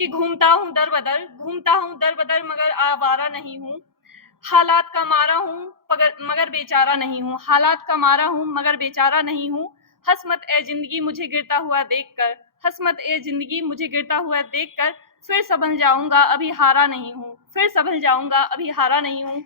कि घूमता हूँ दर बदर मगर आवारा नहीं हूँ। हालात का मारा हूँ मगर बेचारा नहीं हूँ। हालात का मारा हूँ मगर बेचारा नहीं हूँ। हंस मत ए जिंदगी मुझे गिरता हुआ देखकर, हंस मत ए जिंदगी मुझे गिरता हुआ देखकर। फिर संभल जाऊंगा अभी हारा नहीं हूँ, फिर संभल जाऊंगा अभी हारा नहीं हूँ।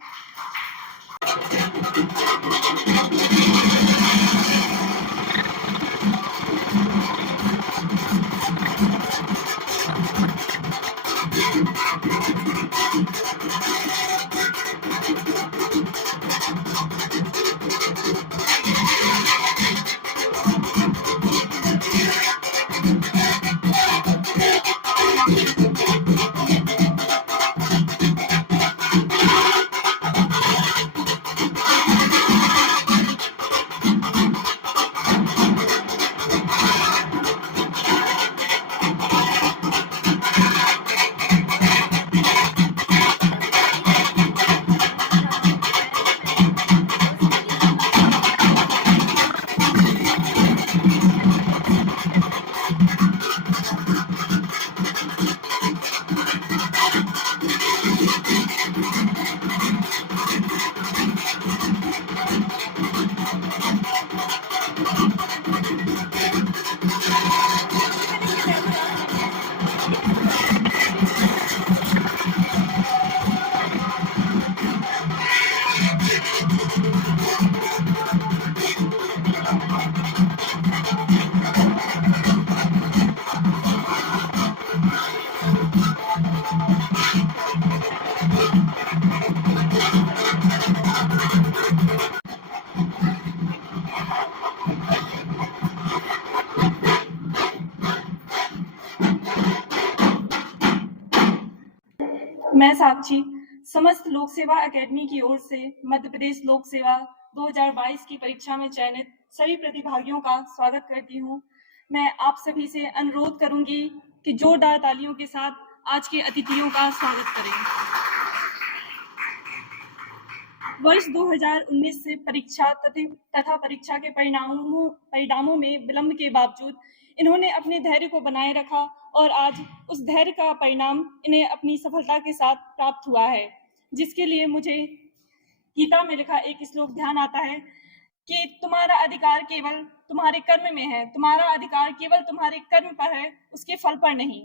मैं साक्षी समस्त लोक सेवा एकेडमी की ओर से मध्य प्रदेश लोक सेवा 2022 की परीक्षा में चयनित सभी प्रतिभागियों का स्वागत करती हूं। मैं आप सभी से अनुरोध करूंगी कि जोरदार तालियों के साथ आज के अतिथियों का स्वागत करें। वर्ष 2019 से परीक्षा तथा परीक्षा के परिणामों में विलंब के बावजूद इन्होंने अपने धैर्य को बनाए रखा और आज उस धैर्य का परिणाम इन्हें अपनी सफलता के साथ प्राप्त हुआ है, जिसके लिए मुझे गीता में लिखा एक श्लोक ध्यान आता है कि तुम्हारा अधिकार केवल तुम्हारे कर्म में है, तुम्हारा अधिकार केवल तुम्हारे कर्म पर है, उसके फल पर नहीं।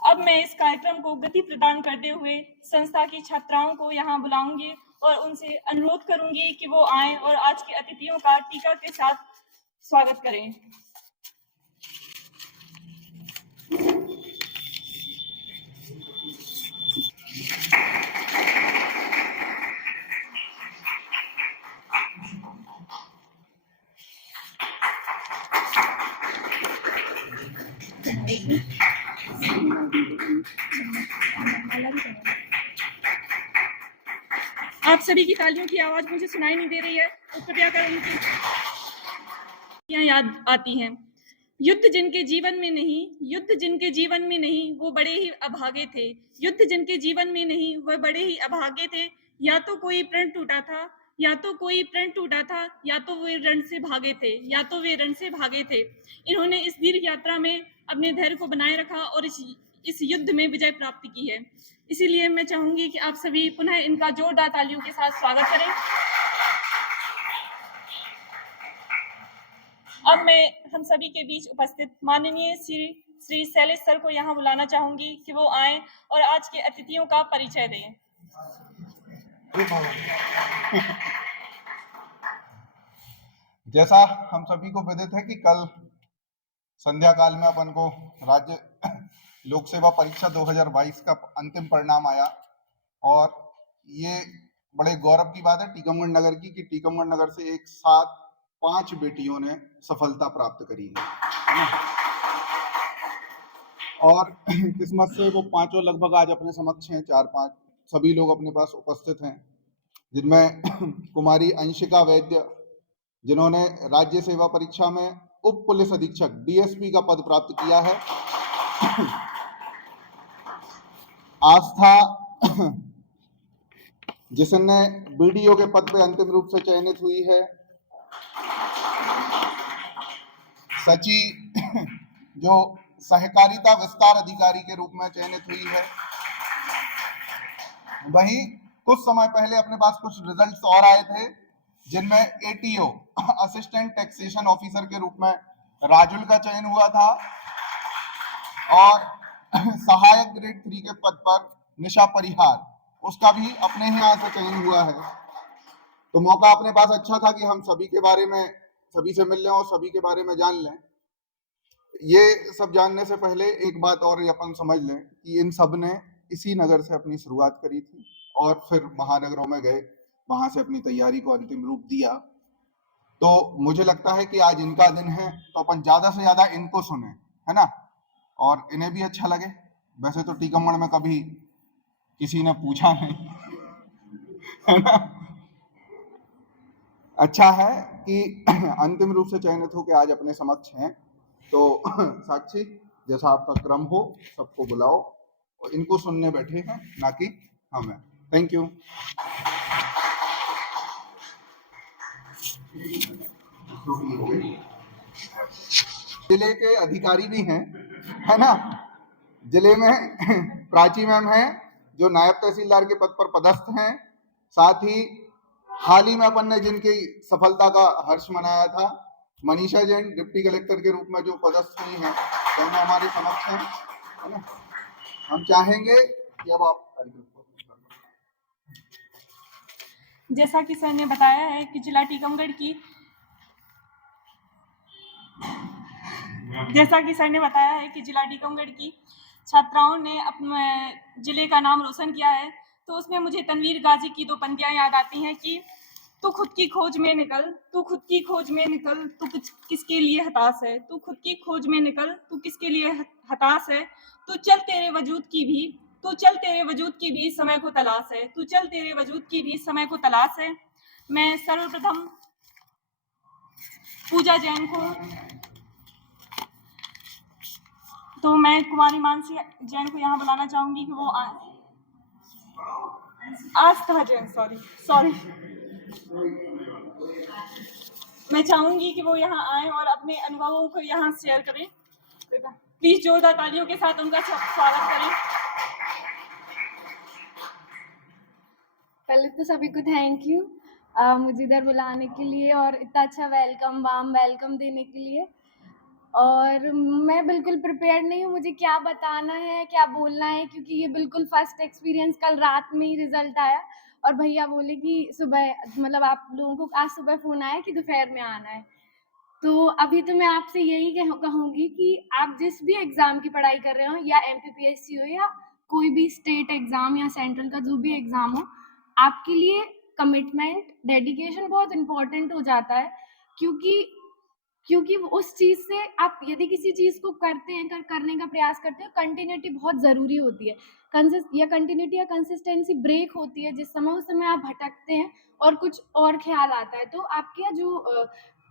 अब मैं इस कार्यक्रम को गति प्रदान करते हुए संस्था की छात्राओं को यहाँ बुलाऊंगी और उनसे अनुरोध करूंगी कि वो आएं और आज के अतिथियों का टीका के साथ स्वागत करें। आप सभी की तालियों की आवाज मुझे सुनाई नहीं दे रही है, तो कृपया कर उनकी याद आती हैं। युद्ध जिनके जीवन में नहीं वो बड़े ही अभागे थे। युद्ध जिनके जीवन में नहीं वह बड़े ही अभागे थे। या तो कोई प्रण टूटा था या तो वे रण से भागे थे। इन्होंने इस दीर्घ यात्रा में अपने धैर्य को बनाए रखा और इस युद्ध में विजय प्राप्त की है। इसीलिए मैं चाहूंगी कि आप सभी पुनः इनका जोरदार तालियों के साथ स्वागत करें। अब मैं हम सभी के बीच उपस्थित माननीय श्री शैलेश सर को यहाँ बुलाना चाहूंगी कि वो आए और आज के अतिथियों का परिचय दें। जैसा हम सभी को विदित है कि कल संध्या काल में अपन को राज्य लोक सेवा परीक्षा 2022 का अंतिम परिणाम आया और ये बड़े गौरव की बात है टीकमगढ़ नगर की कि टीकमगढ़ नगर से एक साथ 5 बेटियों ने सफलता प्राप्त करी है और किस्मत से वो पांचों लगभग आज अपने समक्ष हैं। 4-5 सभी लोग अपने पास उपस्थित हैं, जिनमें कुमारी अंशिका वैद्य जिन्होंने राज्य सेवा परीक्षा में उप पुलिस अधीक्षक डीएसपी का पद प्राप्त किया है। आस्था जिसने बीडीओ के पद पे अंतिम रूप से चयनित हुई है। सची जो सहकारिता विस्तार अधिकारी के रूप में चयनित हुई है। वहीं कुछ समय पहले अपने पास कुछ रिजल्ट्स और आए थे, जिनमें एटीओ असिस्टेंट टैक्सेशन ऑफिसर के रूप में राजुल का चयन हुआ था और सहायक ग्रेड 3 के पद पर निशा परिहार, उसका भी अपने ही यहाँ से चयन हुआ है। तो मौका अपने पास अच्छा था कि हम सभी के बारे में, सभी से मिल लें और सभी के बारे में जान लें। ये सब जानने से पहले एक बात और अपन समझ लें कि इन सब ने इसी नगर से अपनी शुरुआत करी थी और फिर महानगरों में गए, वहां से अपनी तैयारी को अंतिम रूप दिया। तो मुझे लगता है कि आज इनका दिन है, तो अपन ज्यादा से ज्यादा इनको सुने, है ना, और इन्हें भी अच्छा लगे। वैसे तो टीकमगढ़ में कभी किसी ने पूछा नहीं, है ना। अच्छा है कि अंतिम रूप से चयनित होकर आज अपने समक्ष हैं। तो साक्षी, जैसा आपका क्रम हो, सबको बुलाओ और इनको सुनने बैठे हैं, ना कि हमें। Thank you. जिले के अधिकारी भी हैं, है ना। जिले में प्राची मैम हैं जो नायब तहसीलदार के पद पर पदस्थ हैं। साथ ही हाल ही में अपन ने जिनकी सफलता का हर्ष मनाया था, मनीषा जैन डिप्टी कलेक्टर के रूप में जो पदस्थ हुई हैं, दोनों हमारे समक्ष हैं, है ना। हम चाहेंगे कि अब आप जैसा कि सर ने बताया है कि जिला टीकमगढ़ की जिला टीकमगढ़ की छात्राओं ने अपने जिले का नाम रोशन किया है, तो उसमें मुझे तनवीर गाजी की 2 पंक्तियां याद आती हैं कि तू खुद की खोज में निकल, तू खुद की खोज में निकल, तू किसके लिए हताश है, तू खुद की खोज में निकल, तू किसके लिए हताश है, तू चल तेरे वजूद की भी समय को तलाश है, तू चल तेरे वजूद की भी समय को तलाश है। मैं सर्वप्रथम पूजा जैन को, तो मैं कुमारी मानसी जैन को यहाँ बुलाना चाहूंगी कि वो आस्था जैन, सॉरी मैं चाहूंगी कि वो यहाँ आए और अपने अनुभवों को यहाँ शेयर करें। प्लीज जोरदार तालियों के साथ उनका स्वागत करें। पहले तो सभी को थैंक यू मुझे इधर बुलाने के लिए और इतना अच्छा वार्म वेलकम देने के लिए। और मैं बिल्कुल प्रिपेयर्ड नहीं हूँ, मुझे क्या बताना है, क्या बोलना है, क्योंकि ये बिल्कुल फर्स्ट एक्सपीरियंस, कल रात में ही रिजल्ट आया और भैया बोले कि सुबह, मतलब आप लोगों को आज सुबह फ़ोन आया कि दोपहर में आना है। तो अभी तो मैं आपसे यही कहूँगी कि आप जिस भी एग्ज़ाम की पढ़ाई कर रहे हो, या MPPSC हो या कोई भी स्टेट एग्ज़ाम या सेंट्रल का जो भी एग्ज़ाम हो, आपके लिए कमिटमेंट, डेडिकेशन बहुत इम्पोर्टेंट हो जाता है। क्योंकि उस चीज़ से आप यदि किसी चीज़ को करते हैं, करने का प्रयास करते हैं, कंटिन्यूटी बहुत ज़रूरी होती है। कंटिन्यूटी या कंसिस्टेंसी ब्रेक होती है, जिस समय उस समय आप भटकते हैं और कुछ और ख्याल आता है, तो आपके जो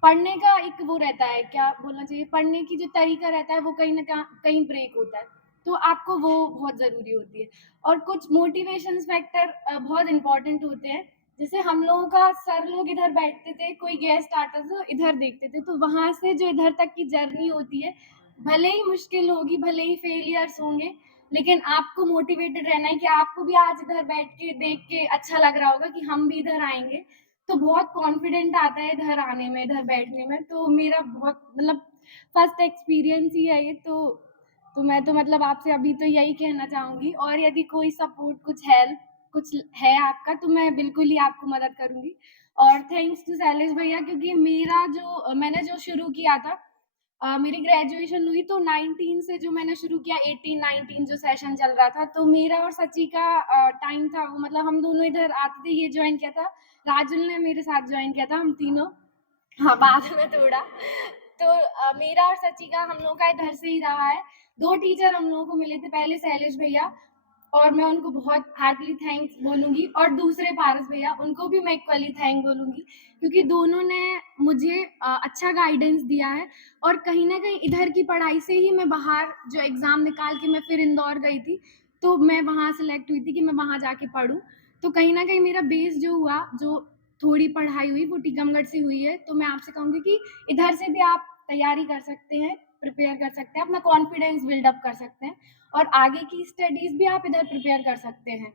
पढ़ने का एक वो रहता है, क्या बोलना चाहिए, पढ़ने की जो तरीका रहता है वो कहीं न कहीं ब्रेक होता है, तो आपको वो बहुत ज़रूरी होती है। और कुछ मोटिवेशंस फैक्टर बहुत इम्पोर्टेंट होते हैं। जैसे हम लोगों का सर लोग इधर बैठते थे, कोई गेस्ट आता था तो इधर देखते थे, तो वहाँ से जो इधर तक की जर्नी होती है, भले ही मुश्किल होगी, भले ही फेलियर्स होंगे, लेकिन आपको मोटिवेटेड रहना है कि आपको भी आज इधर बैठ के देख के अच्छा लग रहा होगा कि हम भी इधर आएंगे, तो बहुत कॉन्फिडेंट आता है इधर आने में, इधर बैठने में। तो मेरा बहुत मतलब फर्स्ट एक्सपीरियंस ही है ये, तो मैं तो मतलब आपसे अभी तो यही कहना चाहूँगी। और यदि कोई सपोर्ट, कुछ हेल्प कुछ है आपका, तो मैं बिल्कुल ही आपको मदद करूँगी। और थैंक्स टू शैलेश भैया, क्योंकि मैंने जो शुरू किया था, मेरी ग्रेजुएशन हुई तो 19 से जो मैंने शुरू किया, 18-19 जो सेशन चल रहा था, तो मेरा और सची का टाइम था वो, मतलब हम दोनों इधर आते थे, ये ज्वाइन किया था, राजुल ने मेरे साथ ज्वाइन किया था, हम तीनों, हाँ बाद में थोड़ा। तो मेरा और सची का हम लोगों का इधर से ही रहा है। 2 टीचर हम लोगों को मिले थे, पहले शैलेश भैया, और मैं उनको बहुत हार्टली थैंक्स बोलूँगी, और दूसरे पारस भैया, उनको भी मैं इक्वली थैंक बोलूँगी, क्योंकि दोनों ने मुझे अच्छा गाइडेंस दिया है। और कहीं न कहीं इधर की पढ़ाई से ही मैं बाहर जो एग्ज़ाम निकाल के मैं फिर इंदौर गई थी, तो मैं वहाँ सेलेक्ट हुई थी कि मैं वहाँ जाके पढ़ूँ। तो कहीं न कहीं मेरा बेस जो हुआ, जो थोड़ी पढ़ाई हुई, वो टीकमगढ़ से हुई है। तो मैं आपसे कहूँगी कि इधर से भी आप तैयारी कर सकते हैं, प्रिपेयर कर सकते हैं, अपना कॉन्फिडेंस बिल्डअप कर सकते हैं और आगे की स्टडीज़ भी आप इधर प्रिपेयर कर सकते हैं।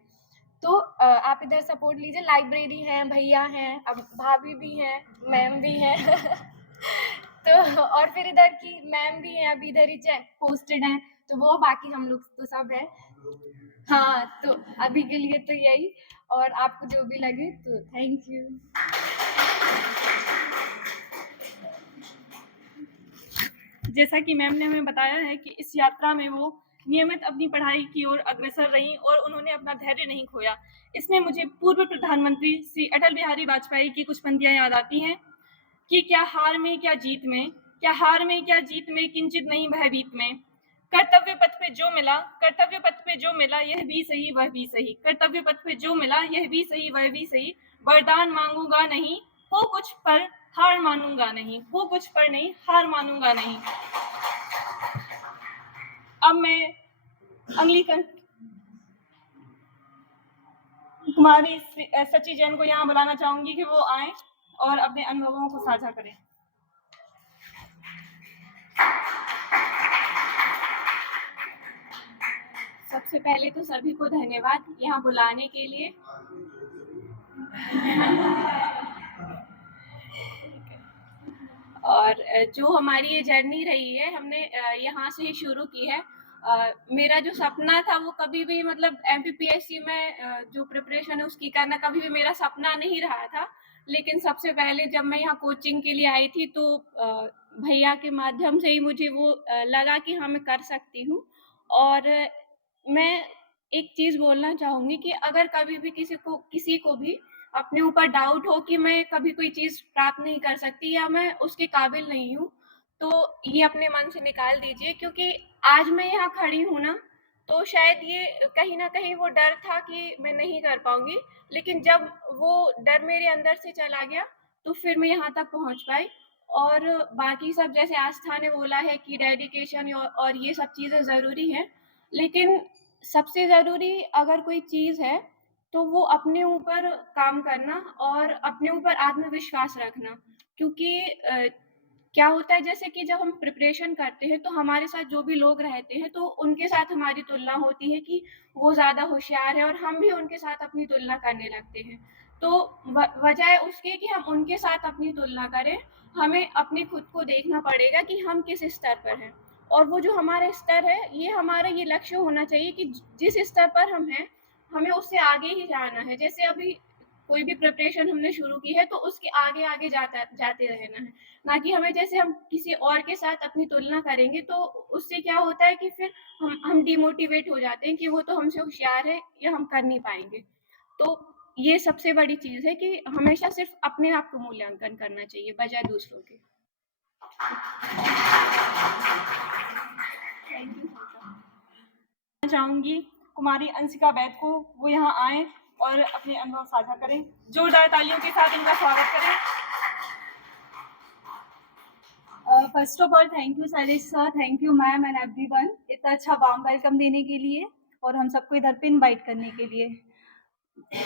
तो आप इधर सपोर्ट लीजिए, लाइब्रेरी हैं, भैया हैं, अब भाभी भी हैं, मैम भी हैं तो और फिर इधर की मैम भी हैं, अभी इधर ही पोस्टेड हैं, तो वो बाकी हम लोग तो सब हैं। हाँ, तो अभी के लिए तो यही, और आपको जो भी लगे तो थैंक यू। जैसा कि मैम ने हमें बताया है कि इस यात्रा में वो नियमित अपनी पढ़ाई की ओर अग्रसर रहीं और उन्होंने अपना धैर्य नहीं खोया। इसमें मुझे पूर्व प्रधानमंत्री श्री अटल बिहारी वाजपेयी की कुछ पंक्तियां याद आती हैं कि क्या हार में क्या जीत में, क्या हार में क्या जीत में, किंचित नहीं भयभीत में। कर्तव्य पथ पे जो मिला, कर्तव्य पथ पे जो मिला, यह भी सही वह भी सही। कर्तव्य पथ पे जो मिला, यह भी सही वह भी सही। वरदान मांगूंगा नहीं, हो कुछ पर हार मानूंगा नहीं, हो कुछ पर नहीं, हार मानूंगा नहीं। अब मैं अगली कुमारी सची जैन को यहाँ बुलाना चाहूंगी कि वो आए और अपने अनुभवों को साझा करें। सबसे पहले तो सभी को धन्यवाद यहाँ बुलाने के लिए। और जो हमारी ये जर्नी रही है, हमने यहाँ से ही शुरू की है। मेरा जो सपना था वो कभी भी मतलब एमपीपीएससी में जो प्रिपरेशन है उसकी करना कभी भी मेरा सपना नहीं रहा था। लेकिन सबसे पहले जब मैं यहाँ कोचिंग के लिए आई थी तो भैया के माध्यम से ही मुझे वो लगा कि हाँ मैं कर सकती हूँ। और मैं एक चीज़ बोलना चाहूँगी कि अगर कभी भी किसी को भी अपने ऊपर डाउट हो कि मैं कभी कोई चीज़ प्राप्त नहीं कर सकती या मैं उसके काबिल नहीं हूँ, तो ये अपने मन से निकाल दीजिए। क्योंकि आज मैं यहाँ खड़ी हूँ ना, तो शायद ये कहीं न कहीं वो डर था कि मैं नहीं कर पाऊँगी, लेकिन जब वो डर मेरे अंदर से चला गया, तो फिर मैं यहाँ तक पहुँच पाई। और बाकी सब जैसे आस्था ने बोला है कि डेडिकेशन और ये सब चीज़ें ज़रूरी हैं, लेकिन सबसे ज़रूरी अगर कोई चीज़ है तो वो अपने ऊपर काम करना और अपने ऊपर आत्मविश्वास रखना। क्योंकि क्या होता है जैसे कि जब हम प्रिपरेशन करते हैं तो हमारे साथ जो भी लोग रहते हैं तो उनके साथ हमारी तुलना होती है कि वो ज़्यादा होशियार है और हम भी उनके साथ अपनी तुलना करने लगते हैं। तो वजह उसके कि हम उनके साथ अपनी तुलना करें, हमें अपने खुद को देखना पड़ेगा कि हम किस स्तर पर हैं। और वो जो हमारा स्तर है, ये हमारा ये लक्ष्य होना चाहिए कि जिस स्तर पर हम हैं, हमें उससे आगे ही जाना है। जैसे अभी कोई भी प्रिपरेशन हमने शुरू की है तो उसके आगे जाते रहना है, ना कि हमें जैसे हम किसी और के साथ अपनी तुलना करेंगे तो उससे क्या होता है कि फिर हम डिमोटिवेट हो जाते हैं कि वो तो हमसे होशियार है या हम कर नहीं पाएंगे। तो ये सबसे बड़ी चीज़ है कि हमेशा सिर्फ अपने आप को मूल्यांकन करना चाहिए बजाय दूसरों के। चाहूंगी कुमारी अंशिका वैद को, वो यहाँ आए और अपने अनुभव साझा करें। जोरदार तालियों के साथ इनका स्वागत करें। First of all thank you Shailesh sir, thank you ma'am and everyone, इतना अच्छा वार्म वेलकम देने के लिए और हम सबको इधर पे इनवाइट करने के लिए।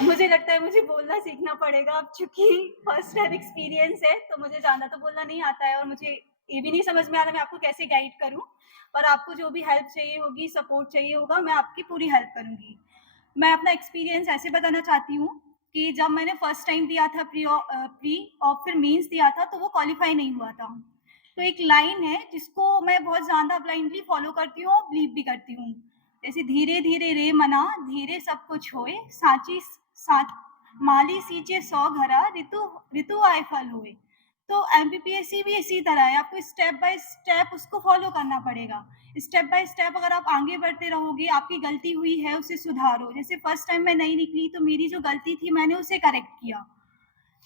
मुझे लगता है मुझे बोलना सीखना पड़ेगा अब, चूंकि फर्स्ट हैंड एक्सपीरियंस है तो मुझे ज़्यादा तो बोलना नहीं आता है और मुझे ये भी नहीं समझ में आ रहा मैं आपको कैसे गाइड करूँ। पर आपको जो भी हेल्प चाहिए होगी, सपोर्ट चाहिए होगा, मैं आपकी पूरी हेल्प करूँगी। मैं अपना एक्सपीरियंस ऐसे बताना चाहती हूँ कि जब मैंने फर्स्ट टाइम दिया था प्री और फिर मेंस दिया था तो वो क्वालिफाई नहीं हुआ था। तो एक लाइन है जिसको मैं बहुत ज़्यादा ब्लाइंडली फॉलो करती हूँ और बिलीव भी करती हूँ, जैसे धीरे धीरे रे मना धीरे सब कुछ होए, साची साच माली सींचे 100 घरा, ऋतु ऋतु आए फल हुए। तो एमपीपीएससी भी इसी तरह है, आपको स्टेप बाय स्टेप उसको फॉलो करना पड़ेगा। स्टेप बाय स्टेप अगर आप आगे बढ़ते रहोगे, आपकी गलती हुई है उसे सुधारो। जैसे फर्स्ट टाइम मैं नहीं निकली तो मेरी जो गलती थी मैंने उसे करेक्ट किया,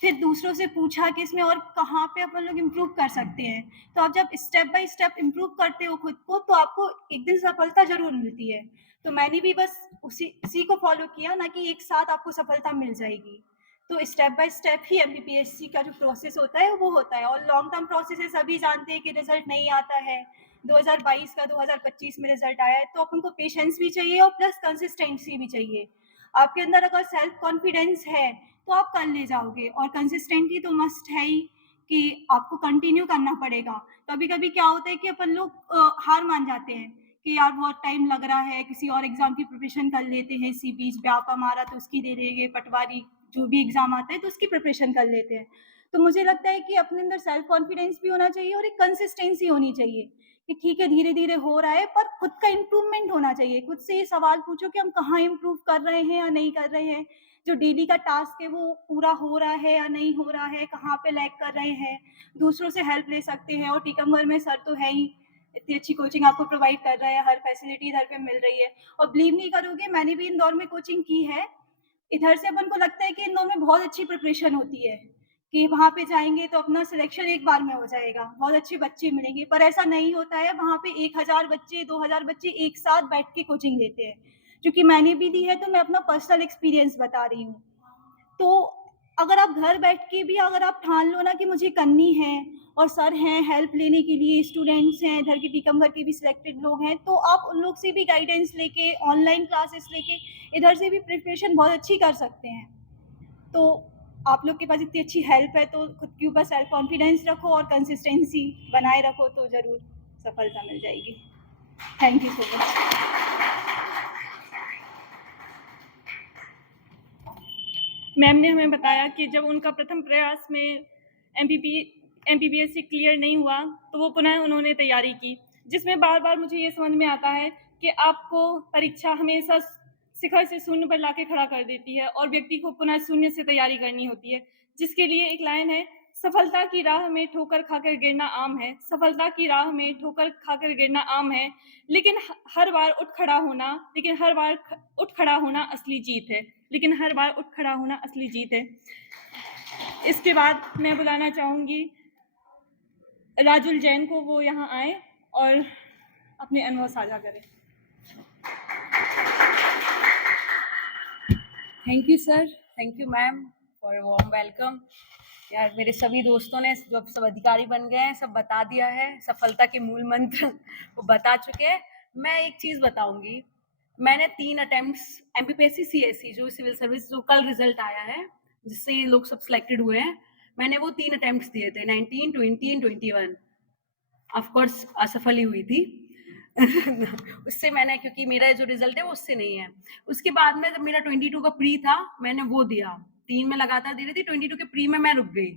फिर दूसरों से पूछा कि इसमें और कहाँ पे अपन लोग इम्प्रूव कर सकते हैं। तो आप जब स्टेप बाय स्टेप इम्प्रूव करते हो खुद को तो आपको एक दिन सफलता जरूर मिलती है। तो मैंने भी बस उसी को फॉलो किया, ना कि एक साथ आपको सफलता मिल जाएगी। तो step by step he MPPSC का जो प्रोसेस होता है वो होता है। और लॉन्ग टर्म प्रोसेस है, सभी जानते हैं कि रिजल्ट नहीं आता है। 2022 का 2025 में रिजल्ट आया है, तो अपन को पेशेंस भी चाहिए और प्लस कंसिस्टेंसी भी चाहिए। आपके अंदर अगर सेल्फ कॉन्फिडेंस है तो आप कर ले जाओगे, और कंसिस्टेंटली तो मस्ट है ही कि आपको कंटिन्यू करना पड़ेगा। कभी-कभी क्या होता है कि अपन लोग हार मान जाते हैं कि यार बहुत टाइम लग रहा है, किसी और एग्ज़ाम की प्रिपरेशन कर लेते हैं इसी बीच, व्यापम आ रहा तो उसकी दे देंगे, पटवारी जो भी एग्ज़ाम आता है तो उसकी प्रिपरेशन कर लेते हैं। तो मुझे लगता है कि अपने अंदर सेल्फ कॉन्फिडेंस भी होना चाहिए और एक कंसिस्टेंसी होनी चाहिए कि ठीक है, धीरे-धीरे हो रहा है, पर खुद का इम्प्रूवमेंट होना चाहिए। खुद से ये सवाल पूछो कि हम कहाँ इम्प्रूव कर रहे हैं या नहीं कर रहे हैं। जो डेली का टास्क है वो पूरा हो रहा है या नहीं हो रहा है, कहाँ पे लैग कर रहे हैं। दूसरों से हेल्प ले सकते हैं और टीकमगढ़ में सर तो है ही, इतनी अच्छी कोचिंग आपको प्रोवाइड कर रहा है, हर फैसिलिटी इधर पे मिल रही है। और बिलीव नहीं करोगे, मैंने भी इंदौर में कोचिंग की है। इधर से अपन को लगता है कि इंदौर में बहुत अच्छी प्रिपरेशन होती है कि वहाँ पे जाएँगे तो अपना सिलेक्शन एक बार में हो जाएगा, बहुत अच्छे बच्चे मिलेंगे, पर ऐसा नहीं होता है। वहाँ पे 1000 बच्चे, 2000 बच्चे एक साथ बैठ के कोचिंग लेते हैं। क्योंकि मैंने भी दी है तो मैं अपना पर्सनल एक्सपीरियंस बता रही हूँ। तो अगर आप घर बैठ के भी अगर आप ठान लो ना कि मुझे करनी है और सर हैं हेल्प लेने के लिए, स्टूडेंट्स हैं, इधर के टीकमगढ़ के भी सिलेक्टेड लोग हैं, तो आप उन लोग से भी गाइडेंस लेके, ऑनलाइन क्लासेस लेके इधर से भी प्रिपरेशन बहुत अच्छी कर सकते हैं। तो आप लोग के पास इतनी अच्छी हेल्प है तो खुद के ऊपर सेल्फ कॉन्फिडेंस रखो और कंसिस्टेंसी बनाए रखो तो ज़रूर सफलता मिल जाएगी। Thank you so much. Ma'am ने हमें बताया कि जब उनका प्रथम प्रयास में एमपीपीएससी क्लियर नहीं हुआ तो वो पुनः उन्होंने तैयारी की, जिसमें बार बार मुझे ये समझ में आता है कि आपको परीक्षा हमेशा शिखर से शून्य पर लाके खड़ा कर देती है और व्यक्ति को पुनः शून्य से तैयारी करनी होती है, जिसके लिए एक लाइन है, सफलता की राह में ठोकर खाकर गिरना आम है, सफलता की राह में ठोकर खाकर गिरना आम है, लेकिन हर बार उठ खड़ा होना असली जीत है, लेकिन हर बार उठ खड़ा होना असली जीत है। इसके बाद मैं बुलाना चाहूँगी राजुल जैन को, वो यहाँ आए और अपने अनुभव साझा करें। Thank you sir, thank you ma'am for warm welcome. यार मेरे सभी दोस्तों ने जो अब सब अधिकारी बन गए हैं सब बता दिया है, सफलता के मूल मंत्र वो बता चुके हैं। मैं एक चीज़ बताऊंगी, मैंने 3 अटेम्प्ट्स एमपीपीएससी सीएससी जो सिविल सर्विस जो कल रिजल्ट आया है जिससे ये लोग सब सिलेक्टेड हुए हैं, मैंने वो 3 अटेम्प्ट्स दिए थे, 19, 20 एंड 21। ऑफकोर्स असफल ही हुई थी उससे मैंने, क्योंकि मेरा जो रिजल्ट है वो उससे नहीं है। उसके बाद में जब मेरा 22 का प्री था मैंने वो दिया, 3 में लगातार दे रही थी, 22 के प्री में मैं रुक गई।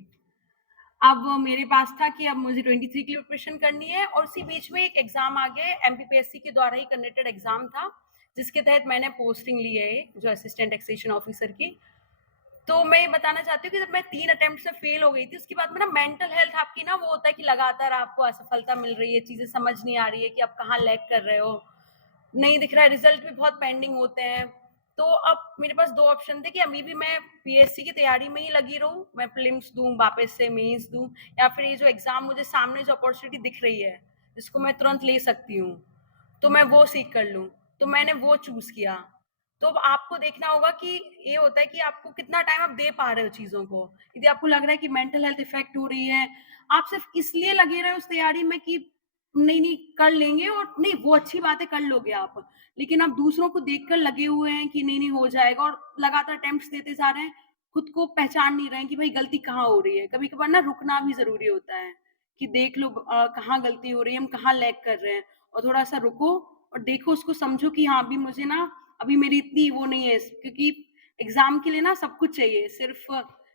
अब मेरे पास था कि अब मुझे 23 के लिए प्रिपरेशन करनी है और उसी बीच में एक एग्जाम आ गया, एमपीपीएससी के द्वारा ही कंडक्टेड एग्जाम था जिसके तहत मैंने पोस्टिंग ली है जो असिस्टेंट टैक्सेशन ऑफिसर की। तो मैं ये बताना चाहती हूँ कि जब मैं 3 अटेम्प्ट में फेल हो गई थी उसके बाद में ना मेंटल हेल्थ आपकी ना वो होता है कि लगातार आपको असफलता मिल रही है, चीजें समझ नहीं आ रही है कि आप कहाँ लैग कर रहे हो, नहीं दिख रहा है, रिजल्ट भी बहुत पेंडिंग होते हैं। तो अब मेरे पास 2 ऑप्शन थे कि अभी भी मैं पीएससी की तैयारी में ही लगी रहूं, मैं प्रीलिम्स दूं, वापस से मेंस दूं, या फिर ये जो एग्जाम मुझे सामने जो अपॉर्चुनिटी दिख रही है जिसको मैं तुरंत ले सकती हूँ तो मैं वो सीख कर लूं। तो मैंने वो चूज किया। तो अब आपको देखना होगा कि ये होता है कि आपको कितना टाइम आप दे पा रहे हो चीजों को। यदि आपको लग रहा है कि मेंटल हेल्थ इफेक्ट हो रही है, आप सिर्फ इसलिए लगे रहे उस तैयारी में कि नहीं कर लेंगे, और नहीं वो अच्छी बात है कर लोगे आप, लेकिन आप दूसरों को देखकर लगे हुए हैं कि नहीं हो जाएगा और लगातार अटेम्प्ट्स देते जा रहे हैं, खुद को पहचान नहीं रहे हैं कि भाई गलती कहाँ हो रही है। कभी कभार ना रुकना भी जरूरी होता है कि देख लो कहाँ गलती हो रही है, हम कहाँ लैग कर रहे हैं, और थोड़ा सा रुको और देखो, उसको समझो कि हाँ अभी मुझे ना अभी मेरी इतनी वो नहीं है, क्योंकि एग्जाम के लिए ना सब कुछ चाहिए, सिर्फ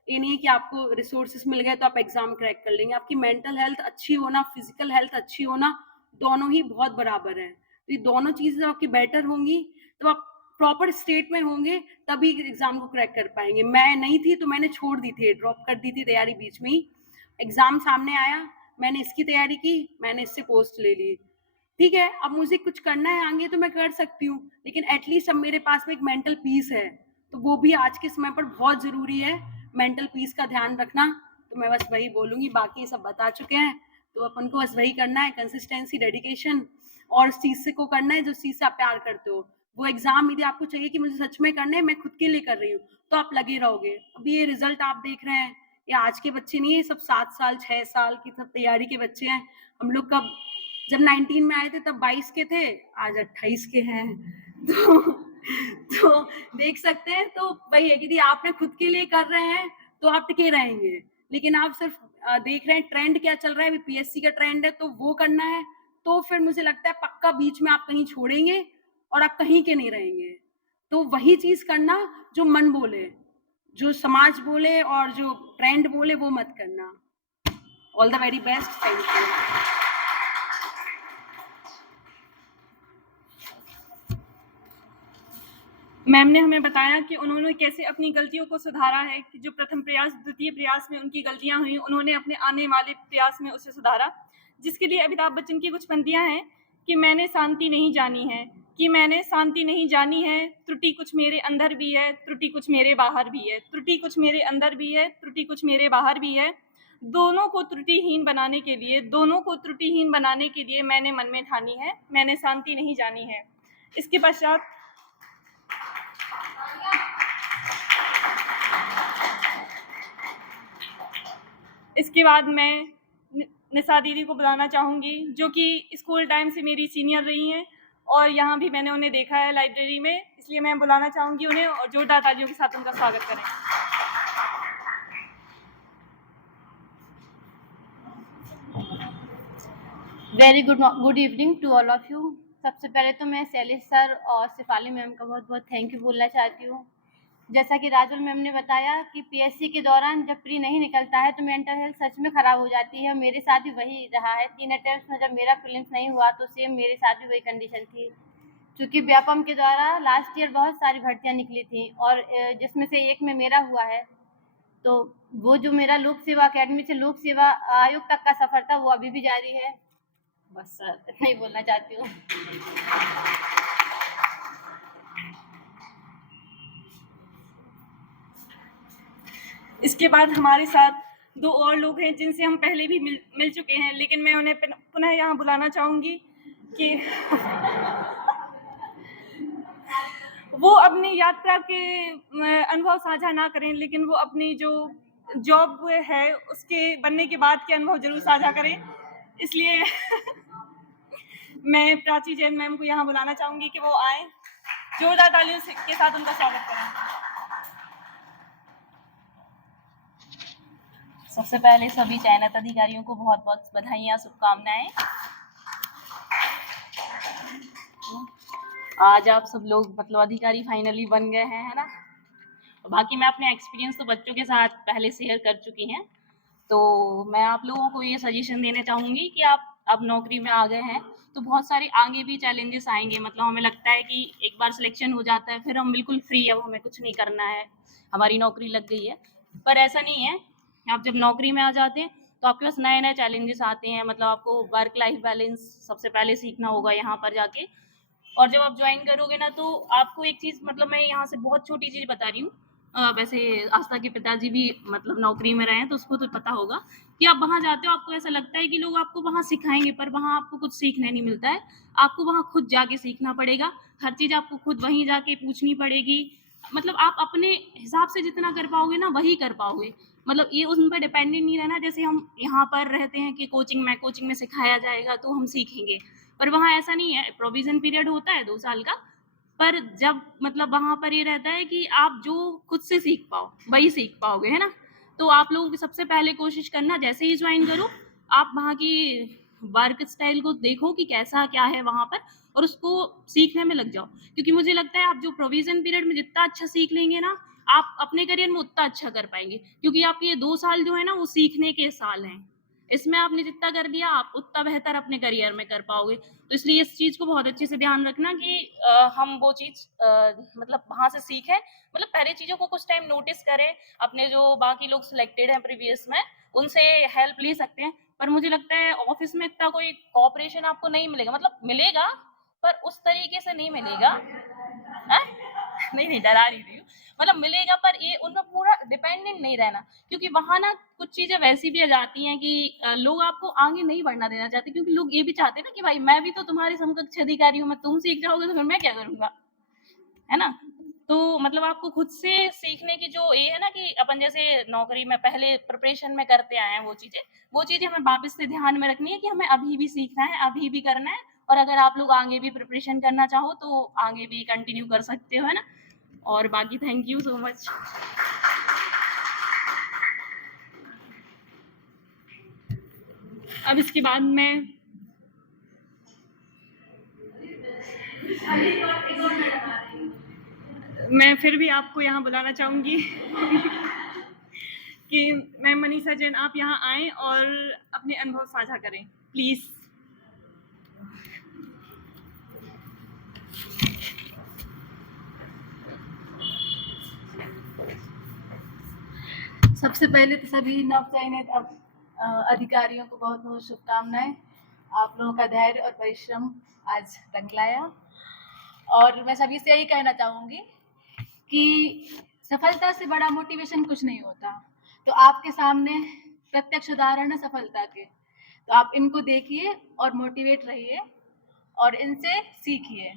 ये नहीं है कि आपको रिसोर्सेस मिल गए तो आप एग्जाम क्रैक कर लेंगे। आपकी मेंटल हेल्थ अच्छी होना, फिजिकल हेल्थ अच्छी होना, दोनों ही बहुत बराबर है। तो ये दोनों चीजें जब आपकी बेटर होंगी तो आप प्रॉपर स्टेट में होंगे तभी एग्जाम को क्रैक कर पाएंगे। मैं नहीं थी तो मैंने छोड़ दी थी, ड्रॉप कर दी थी तैयारी बीच में ही। एग्जाम सामने आया, मैंने इसकी तैयारी की, मैंने इससे पोस्ट ले ली, ठीक है अब मुझे कुछ करना है आगे तो मैं कर सकती हूँ, लेकिन एटलीस्ट अब मेरे पास में एक मेंटल पीस है, तो वो भी आज के समय पर बहुत जरूरी है, मेंटल पीस का ध्यान रखना। तो मैं बस वही बोलूंगी, बाकी सब बता चुके हैं, तो अपन को बस वही करना है, कंसिस्टेंसी, डेडिकेशन, और उस चीज से को करना है जो चीज से आप प्यार करते हो। वो एग्जाम यदि आपको चाहिए कि मुझे सच में करना है, मैं खुद के लिए कर रही हूँ, तो आप लगे रहोगे। अभी ये रिजल्ट आप देख रहे हैं, ये आज के बच्चे नहीं है, सब 7 साल 6 साल की सब तैयारी के बच्चे हैं। हम लोग कब जब 19 में आए थे तब 22 के थे, आज 28 के हैं। तो देख सकते हैं, तो वही है कि यदि आपने खुद के लिए कर रहे हैं तो आप टिके रहेंगे, लेकिन आप सिर्फ देख रहे हैं ट्रेंड क्या चल रहा है, अभी पीएससी का ट्रेंड है तो वो करना है, तो फिर मुझे लगता है पक्का बीच में आप कहीं छोड़ेंगे और आप कहीं के नहीं रहेंगे। तो वही चीज करना जो मन बोले, जो समाज बोले और जो ट्रेंड बोले वो मत करना। All the very best, thank you. Ma'am ने हमें बताया कि उन्होंने कैसे अपनी गलतियों को सुधारा है, कि जो प्रथम प्रयास द्वितीय प्रयास में उनकी गलतियां हुई उन्होंने अपने आने वाले प्रयास में उसे सुधारा, जिसके लिए अमिताभ बच्चन की कुछ पंक्तियां हैं कि मैंने शांति नहीं जानी है, कि मैंने शांति नहीं जानी है, त्रुटि कुछ मेरे अंदर भी है, त्रुटि कुछ मेरे बाहर भी है, त्रुटि कुछ मेरे अंदर भी है, त्रुटि कुछ मेरे बाहर भी है, दोनों को त्रुटिहीन बनाने के लिए, दोनों को त्रुटिहीन बनाने के लिए मैंने मन में ठानी है, मैंने शांति नहीं जानी है। इसके पश्चात इसके बाद मैं निशा दीदी को बुलाना चाहूँगी, जो कि स्कूल टाइम से मेरी सीनियर रही हैं और यहाँ भी मैंने उन्हें देखा है लाइब्रेरी में, इसलिए मैं बुलाना चाहूँगी उन्हें और जोरदार तालियों के साथ उनका स्वागत करें। Very good evening to all of you. सबसे पहले तो मैं शैलेश सर और शिफाली मैम का बहुत बहुत थैंक यू बोलना चाहती हूँ। जैसा कि राजुल मैम ने बताया कि पीएससी के दौरान जब प्री नहीं निकलता है तो मेंटल हेल्थ सच में ख़राब हो जाती है। मेरे साथ भी वही रहा है। 3 अटेम्प्ट में जब मेरा प्रीलिम्स नहीं हुआ तो सेम मेरे साथ भी वही कंडीशन थी। क्योंकि व्यापम के द्वारा लास्ट ईयर बहुत सारी भर्तियाँ निकली थी और जिसमें से एक में मेरा हुआ है, तो वो जो मेरा लोक सेवा अकेडमी से लोक सेवा आयोग तक का सफ़र था वो अभी भी जारी है। बस सर इतना ही बोलना चाहती हूँ। इसके बाद हमारे साथ 2 और लोग हैं जिनसे हम पहले भी मिल चुके हैं, लेकिन मैं उन्हें पुनः यहाँ बुलाना चाहूँगी कि वो अपनी यात्रा के अनुभव साझा ना करें, लेकिन वो अपनी जो जॉब है उसके बनने के बाद के अनुभव जरूर साझा करें। इसलिए मैं प्राची जैन मैम को यहाँ बुलाना चाहूँगी कि वो आए, जोरदार तालियों के साथ उनका स्वागत करें। सबसे पहले सभी चयनित अधिकारियों को बहुत बहुत बधाइयाँ, शुभकामनाएं। आज आप सब लोग मतलब अधिकारी फाइनली बन गए हैं, है ना। बाकी मैं अपने एक्सपीरियंस तो बच्चों के साथ पहले शेयर कर चुकी हैं, तो मैं आप लोगों को ये सजेशन देना चाहूँगी कि आप अब नौकरी में आ गए हैं तो बहुत सारे आगे भी चैलेंजेस आएंगे। मतलब हमें लगता है कि एक बार सिलेक्शन हो जाता है फिर हम बिल्कुल फ्री है, अब हमें कुछ नहीं करना है, हमारी नौकरी लग गई है, पर ऐसा नहीं है। आप जब नौकरी में आ जाते हैं तो आपके पास नए नए चैलेंजेस आते हैं। मतलब आपको वर्क लाइफ बैलेंस सबसे पहले सीखना होगा यहाँ पर जाके, और जब आप ज्वाइन करोगे ना तो आपको एक चीज़, मतलब मैं यहाँ से बहुत छोटी चीज़ बता रही हूँ, वैसे आस्था के पिताजी भी मतलब नौकरी में रहे हैं तो उसको तो पता होगा कि आप वहाँ जाते हो आपको ऐसा लगता है कि लोग आपको वहाँ सिखाएंगे, पर वहाँ आपको कुछ सीखने नहीं मिलता है। आपको वहाँ खुद जाके सीखना पड़ेगा, हर चीज़ आपको खुद वहीं जाके पूछनी पड़ेगी। मतलब आप अपने हिसाब से जितना कर पाओगे ना वही कर पाओगे। मतलब ये उन पर डिपेंडेंट नहीं रहना जैसे हम यहाँ पर रहते हैं कि कोचिंग में सिखाया जाएगा तो हम सीखेंगे, पर वहाँ ऐसा नहीं है। प्रोविजन पीरियड होता है 2 साल का, पर जब मतलब वहाँ पर ये रहता है कि आप जो खुद से सीख पाओ वही सीख पाओगे, है ना। तो आप लोगों की सबसे पहले कोशिश करना, जैसे ही ज्वाइन करो आप वहाँ की वर्क स्टाइल को देखो कि कैसा क्या है वहाँ पर और उसको सीखने में लग जाओ, क्योंकि मुझे लगता है आप जो प्रोविजन पीरियड में जितना अच्छा सीख लेंगे ना आप अपने करियर में उतना अच्छा कर पाएंगे, क्योंकि आपके ये 2 साल जो है ना वो सीखने के साल हैं। इसमें आपने जितना कर लिया आप उतना बेहतर अपने करियर में कर पाओगे। तो इसलिए इस चीज़ को बहुत अच्छे से ध्यान रखना कि हम वो चीज़ मतलब वहाँ से सीखें। मतलब पहले चीज़ों को कुछ टाइम नोटिस करें, अपने जो बाकी लोग सिलेक्टेड हैं प्रीवियस में उनसे हेल्प ले सकते हैं, पर मुझे लगता है ऑफिस में इतना कोई कोऑपरेशन आपको नहीं मिलेगा। मतलब मिलेगा पर उस तरीके से नहीं मिलेगा। नहीं डरा नहीं रही हूँ, मतलब मिलेगा पर ये उनका पूरा डिपेंडेंट नहीं रहना, क्योंकि वहाँ ना कुछ चीज़ें वैसी भी आ जाती हैं कि लोग आपको आगे नहीं बढ़ना देना चाहते, क्योंकि लोग ये भी चाहते हैं ना कि भाई मैं भी तो तुम्हारे समकक्ष अधिकारी हूँ, मैं तुम सीख जाओगे तो फिर मैं क्या करूँगा, है ना। तो मतलब आपको खुद से सीखने की जो ये है ना कि अपन जैसे नौकरी में पहले प्रिपरेशन में करते आए हैं वो चीज़ें हमें वापस से ध्यान में रखनी है कि हमें अभी भी सीखना है, अभी भी करना है, और अगर आप लोग आगे भी प्रिपरेशन करना चाहो तो आगे भी कंटिन्यू कर सकते हो, है ना। और बाकी थैंक यू सो मच। अब इसके बाद मैं फिर भी आपको यहाँ बुलाना चाहूँगी कि मैम मनीषा जैन आप यहाँ आएँ और अपने अनुभव साझा करें प्लीज़। सबसे पहले तो सभी नवचयनित अधिकारियों को बहुत बहुत शुभकामनाएं। आप लोगों का धैर्य और परिश्रम आज रंग लाया, और मैं सभी से यही कहना चाहूँगी कि सफलता से बड़ा मोटिवेशन कुछ नहीं होता। तो आपके सामने प्रत्यक्ष उदाहरण है सफलता के, तो आप इनको देखिए और मोटिवेट रहिए और इनसे सीखिए।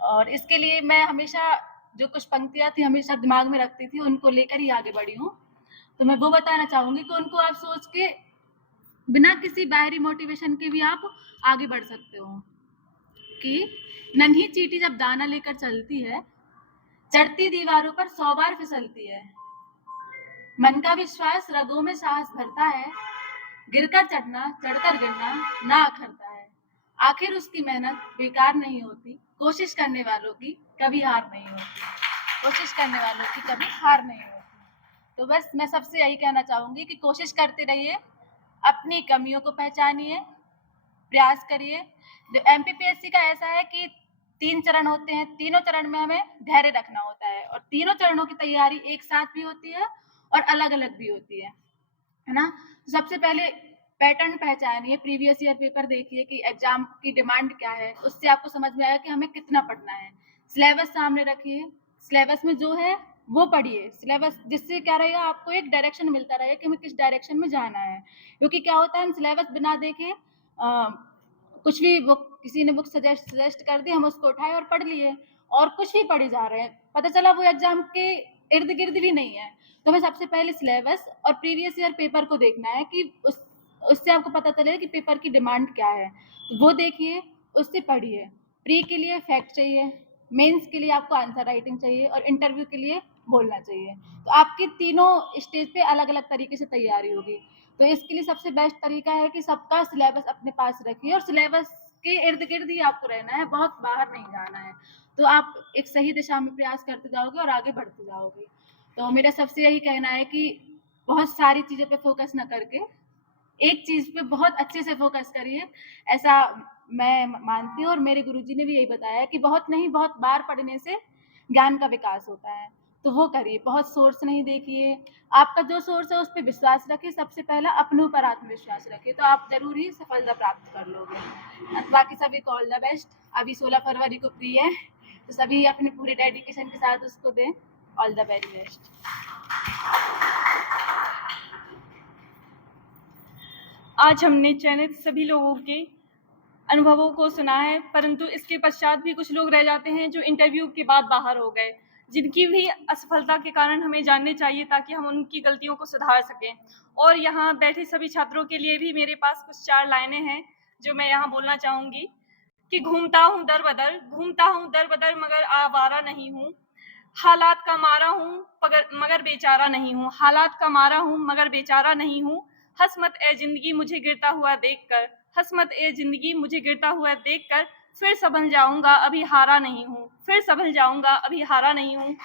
और इसके लिए मैं हमेशा जो कुछ पंक्तियाँ थी हमेशा दिमाग में रखती थी, उनको लेकर ही आगे बढ़ी हूँ। तो मैं वो बताना चाहूँगी कि उनको आप सोच के बिना किसी बाहरी मोटिवेशन के भी आप आगे बढ़ सकते हो। कि नन्ही चींटी जब दाना लेकर चलती है, चढ़ती दीवारों पर 100 बार फिसलती है। मन का विश्वास रगों में साहस भरता है, गिरकर चढ़ना चढ़कर गिरना ना अखरता है। आखिर उसकी मेहनत बेकार नहीं होती, कोशिश करने वालों की कभी हार नहीं होती। कोशिश करने वालों की कभी हार नहीं होती। तो बस मैं सबसे यही कहना चाहूँगी कि कोशिश करते रहिए, अपनी कमियों को पहचानिए, प्रयास करिए। जो एमपीपीएससी का ऐसा है कि 3 चरण होते हैं, तीनों चरण में हमें धैर्य रखना होता है, और तीनों चरणों की तैयारी एक साथ भी होती है और अलग अलग भी होती है ना। सबसे पहले पैटर्न पहचानिए, प्रीवियस ईयर पेपर देखिए कि एग्जाम की डिमांड क्या है, उससे आपको समझ में आएगा कि हमें कितना पढ़ना है। सिलेबस सामने रखिए, सिलेबस में जो है वो पढ़िए। सिलेबस जिससे क्या रहेगा, आपको एक डायरेक्शन मिलता रहेगा कि हमें किस डायरेक्शन में जाना है। क्योंकि क्या होता है, हम सिलेबस बिना देखे कुछ भी बुक, किसी ने बुक सजेस्ट कर दी, हम उसको उठाए और पढ़ लिए और कुछ भी पढ़े जा रहे हैं, पता चला वो एग्जाम के इर्द गिर्द भी नहीं है। तो हमें सबसे पहले सिलेबस और प्रीवियस ईयर पेपर को देखना है कि उससे आपको पता चले कि पेपर की डिमांड क्या है, तो वो देखिए, उससे पढ़िए। प्री के लिए फैक्ट चाहिए, मेंस के लिए आपको आंसर राइटिंग चाहिए, और इंटरव्यू के लिए बोलना चाहिए। तो आपकी तीनों स्टेज पे अलग अलग तरीके से तैयारी होगी। तो इसके लिए सबसे बेस्ट तरीका है कि सबका सिलेबस अपने पास रखिए और सिलेबस के इर्द गिर्द ही आपको रहना है, बहुत बाहर नहीं जाना है। तो आप एक सही दिशा में प्रयास करते जाओगे और आगे बढ़ते जाओगे। तो मेरा सबसे यही कहना है कि बहुत सारी चीज़ों पे फोकस ना करके एक चीज़ पे बहुत अच्छे से फोकस करिए, ऐसा मैं मानती हूँ। और मेरे गुरुजी ने भी यही बताया कि बहुत नहीं, बहुत बार पढ़ने से ज्ञान का विकास होता है। तो वो करिए, बहुत सोर्स नहीं देखिए, आपका जो सोर्स है उस पर विश्वास रखिए। सबसे पहला अपने ऊपर आत्मविश्वास रखिए, तो आप जरूर ही सफलता प्राप्त कर लोगे। बाकी सभी को ऑल द बेस्ट। अभी 16 फरवरी को प्री है, तो सभी अपने पूरे डेडिकेशन के साथ उसको दें। All the very best. आज हमने चयनित सभी लोगों के अनुभवों को सुना है, परंतु इसके पश्चात भी कुछ लोग रह जाते हैं जो इंटरव्यू के बाद बाहर हो गए, जिनकी भी असफलता के कारण हमें जानने चाहिए ताकि हम उनकी गलतियों को सुधार सकें। और यहाँ बैठे सभी छात्रों के लिए भी मेरे पास कुछ 4 लाइनें हैं जो मैं यहाँ बोलना चाहूँगी कि घूमता हूँ दर बदर मगर आवारा नहीं हूँ, हालात का मारा हूँ मगर बेचारा नहीं हूँ, हालात का मारा हूँ मगर बेचारा नहीं हूँ। हंस मत ए जिंदगी मुझे गिरता हुआ देखकर, हंस मत ए जिंदगी मुझे गिरता हुआ देखकर, फिर संभल जाऊंगा अभी हारा नहीं हूँ, फिर संभल जाऊंगा अभी हारा नहीं हूँ।